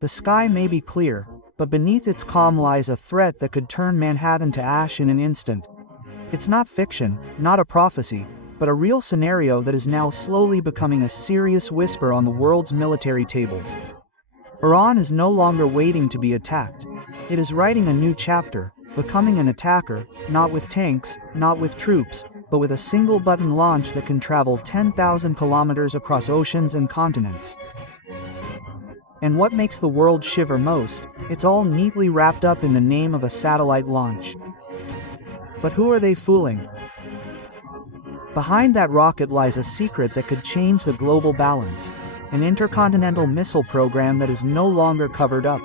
The sky may be clear, but beneath its calm lies a threat that could turn Manhattan to ash in an instant. It's not fiction, not a prophecy, but a real scenario that is now slowly becoming a serious whisper on the world's military tables. Iran is no longer waiting to be attacked. It is writing a new chapter, becoming an attacker, not with tanks, not with troops, but with a single-button launch that can travel 10,000 kilometers across oceans and continents. And what makes the world shiver most, it's all neatly wrapped up in the name of a satellite launch. But who are they fooling? Behind that rocket lies a secret that could change the global balance, an intercontinental missile program that is no longer covered up.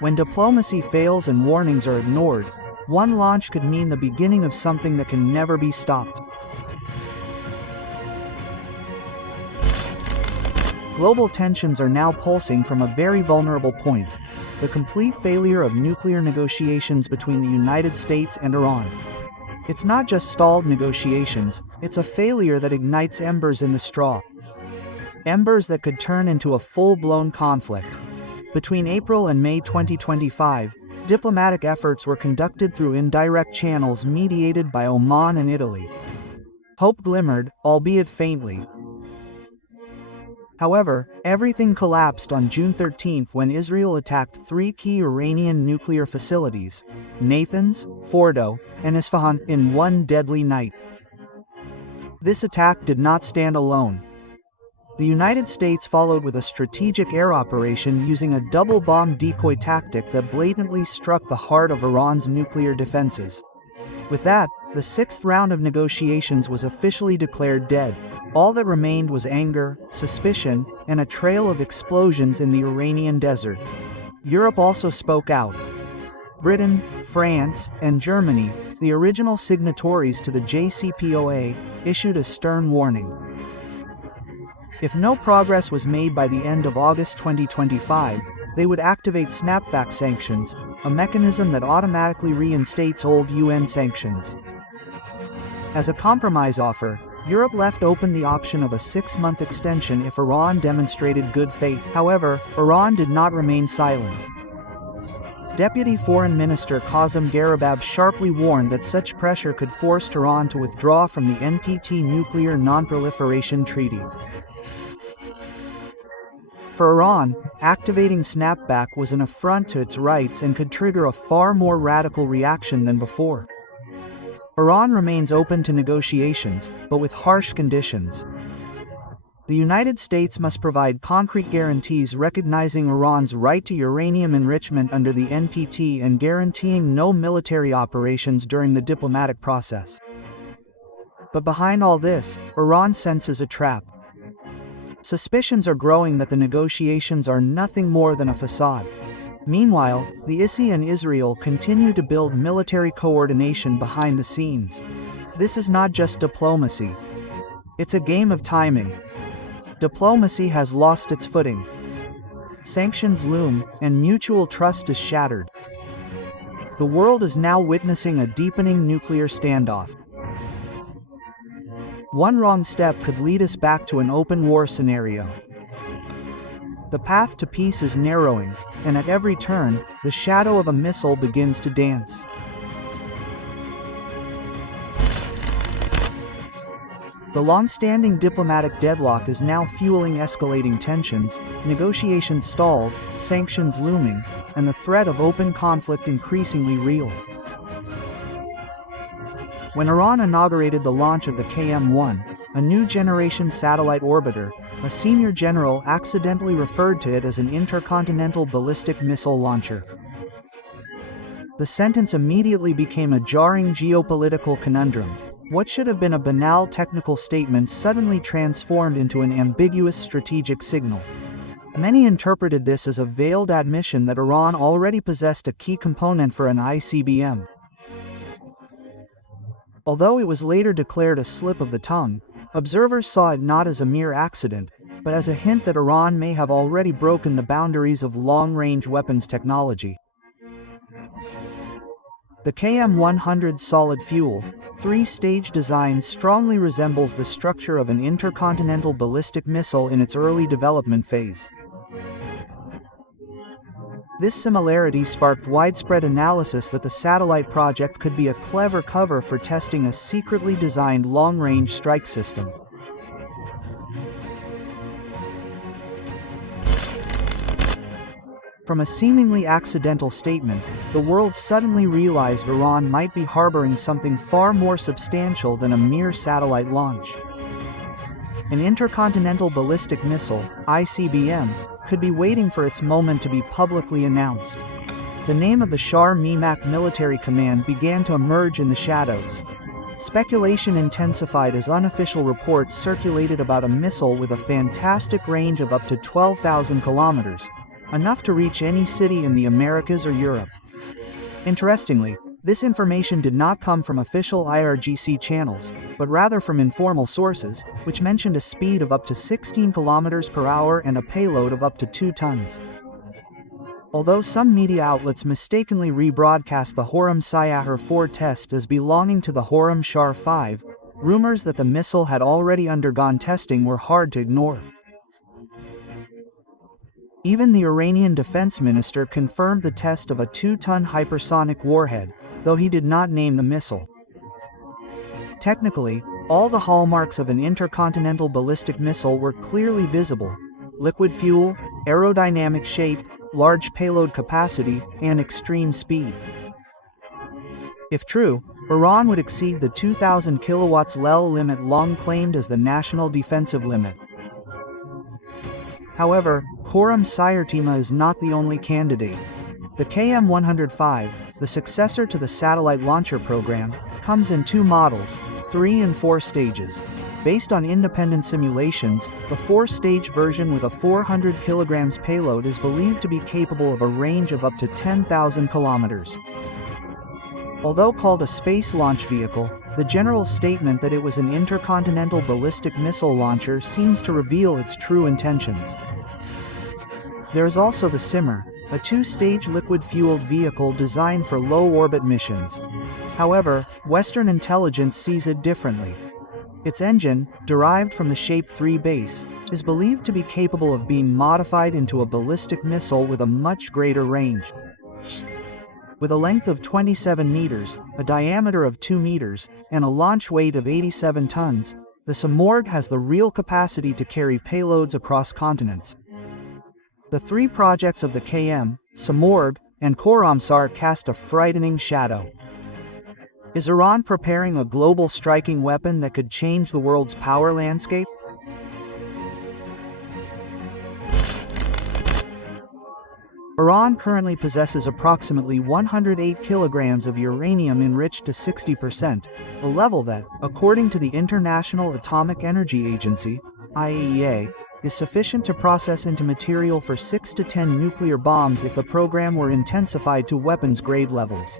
When diplomacy fails and warnings are ignored, one launch could mean the beginning of something that can never be stopped. Global tensions are now pulsing from a very vulnerable point: the complete failure of nuclear negotiations between the United States and Iran. It's not just stalled negotiations, it's a failure that ignites embers in the straw. Embers that could turn into a full-blown conflict. Between April and May 2025, diplomatic efforts were conducted through indirect channels mediated by Oman and Italy. Hope glimmered, albeit faintly. However, everything collapsed on June 13 when Israel attacked three key Iranian nuclear facilities, Natanz, Fordo, and Isfahan, in one deadly night. This attack did not stand alone. The United States followed with a strategic air operation using a double-bomb decoy tactic that blatantly struck the heart of Iran's nuclear defenses. With that, the sixth round of negotiations was officially declared dead. All that remained was anger, suspicion, and a trail of explosions in the Iranian desert. Europe also spoke out. Britain, France, and Germany, the original signatories to the JCPOA, issued a stern warning. If no progress was made by the end of August 2025, they would activate snapback sanctions, a mechanism that automatically reinstates old UN sanctions. As a compromise offer, Europe left open the option of a 6-month extension if Iran demonstrated good faith. However, Iran did not remain silent. Deputy Foreign Minister Qasem Garibab sharply warned that such pressure could force Tehran to withdraw from the NPT Nuclear Non-Proliferation Treaty. For Iran, activating snapback was an affront to its rights and could trigger a far more radical reaction than before. Iran remains open to negotiations, but with harsh conditions. The United States must provide concrete guarantees recognizing Iran's right to uranium enrichment under the NPT and guaranteeing no military operations during the diplomatic process. But behind all this, Iran senses a trap. Suspicions are growing that the negotiations are nothing more than a facade. Meanwhile, the ISI and Israel continue to build military coordination behind the scenes. This is not just diplomacy. It's a game of timing. Diplomacy has lost its footing. Sanctions loom, and mutual trust is shattered. The world is now witnessing a deepening nuclear standoff. One wrong step could lead us back to an open war scenario. The path to peace is narrowing, and at every turn, the shadow of a missile begins to dance. The long-standing diplomatic deadlock is now fueling escalating tensions, negotiations stalled, sanctions looming, and the threat of open conflict increasingly real. When Iran inaugurated the launch of the KM-1, a new generation satellite orbiter, a senior general accidentally referred to it as an intercontinental ballistic missile launcher. The sentence immediately became a jarring geopolitical conundrum. What should have been a banal technical statement suddenly transformed into an ambiguous strategic signal. Many interpreted this as a veiled admission that Iran already possessed a key component for an ICBM. Although it was later declared a slip of the tongue, observers saw it not as a mere accident, but as a hint that Iran may have already broken the boundaries of long-range weapons technology. The KM-100's solid fuel, three-stage design strongly resembles the structure of an intercontinental ballistic missile in its early development phase. This similarity sparked widespread analysis that the satellite project could be a clever cover for testing a secretly designed long-range strike system. From a seemingly accidental statement, the world suddenly realized Iran might be harboring something far more substantial than a mere satellite launch. An intercontinental ballistic missile, ICBM, could be waiting for its moment to be publicly announced. The name of the Shar-Memak military command began to emerge in the shadows. Speculation intensified as unofficial reports circulated about a missile with a fantastic range of up to 12,000 kilometers, enough to reach any city in the Americas or Europe. Interestingly, this information did not come from official IRGC channels, but rather from informal sources, which mentioned a speed of up to 16 kilometers per hour and a payload of up to 2 tons. Although some media outlets mistakenly rebroadcast the Khorram-Sayahar-4 test as belonging to the Khorram-Shar-5, rumors that the missile had already undergone testing were hard to ignore. Even the Iranian defense minister confirmed the test of a 2-ton hypersonic warhead, though he did not name the missile. Technically, all the hallmarks of an intercontinental ballistic missile were clearly visible: liquid fuel, aerodynamic shape, large payload capacity, and extreme speed. If true, Iran would exceed the 2,000 kilowatts LEL limit long claimed as the national defensive limit. However, Khorram-Sayartima is not the only candidate. The KM-105, the successor to the satellite launcher program, comes in 2 models, 3 and 4 stages. Based on independent simulations, the 4-stage version with a 400 kilograms payload is believed to be capable of a range of up to 10,000 kilometers. Although called a space launch vehicle, the general statement that it was an intercontinental ballistic missile launcher seems to reveal its true intentions. There is also the Simmer, a 2-stage liquid-fueled vehicle designed for low-orbit missions. However, Western intelligence sees it differently. Its engine, derived from the Shape 3 base, is believed to be capable of being modified into a ballistic missile with a much greater range. With a length of 27 meters, a diameter of 2 meters, and a launch weight of 87 tons, the Simorgh has the real capacity to carry payloads across continents. The 3 projects of the KM, Simorgh, and Khorramsar cast a frightening shadow. Is Iran preparing a global striking weapon that could change the world's power landscape? Iran currently possesses approximately 108 kilograms of uranium enriched to 60%, a level that, according to the International Atomic Energy Agency, IAEA, is sufficient to process into material for 6 to 10 nuclear bombs if the program were intensified to weapons-grade levels.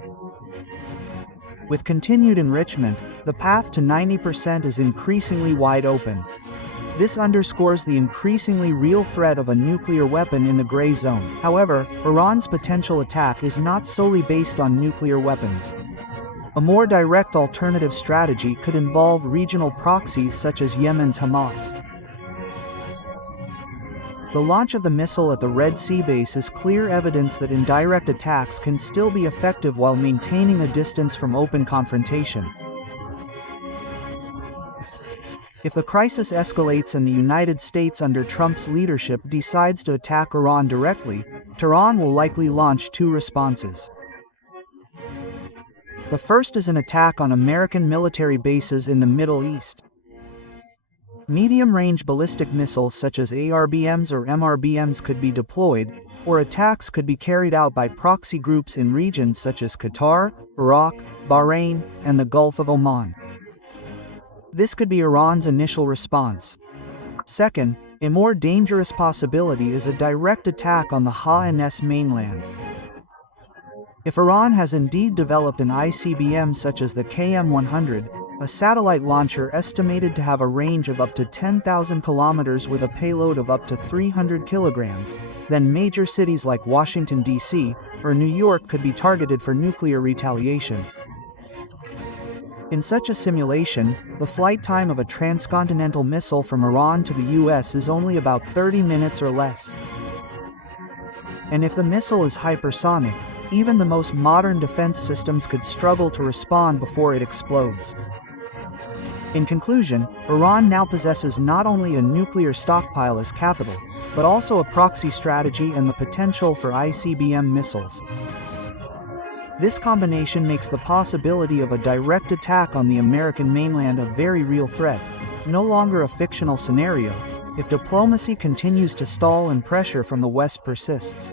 With continued enrichment, the path to 90% is increasingly wide open. This underscores the increasingly real threat of a nuclear weapon in the gray zone. However, Iran's potential attack is not solely based on nuclear weapons. A more direct alternative strategy could involve regional proxies such as Yemen's Hamas. The launch of the missile at the Red Sea base is clear evidence that indirect attacks can still be effective while maintaining a distance from open confrontation. If the crisis escalates and the United States under Trump's leadership decides to attack Iran directly, Tehran will likely launch 2 responses. The first is an attack on American military bases in the Middle East. Medium-range ballistic missiles such as ARBMs or MRBMs could be deployed, or attacks could be carried out by proxy groups in regions such as Qatar, Iraq, Bahrain, and the Gulf of Oman. This could be Iran's initial response. Second, a more dangerous possibility is a direct attack on the Ha-NS mainland. If Iran has indeed developed an ICBM such as the KM-100, a satellite launcher estimated to have a range of up to 10,000 kilometers with a payload of up to 300 kilograms, then major cities like Washington, D.C., or New York could be targeted for nuclear retaliation. In such a simulation, the flight time of a transcontinental missile from Iran to the US is only about 30 minutes or less. And if the missile is hypersonic, even the most modern defense systems could struggle to respond before it explodes. In conclusion, Iran now possesses not only a nuclear stockpile as capital, but also a proxy strategy and the potential for ICBM missiles. This combination makes the possibility of a direct attack on the American mainland a very real threat, no longer a fictional scenario, if diplomacy continues to stall and pressure from the West persists.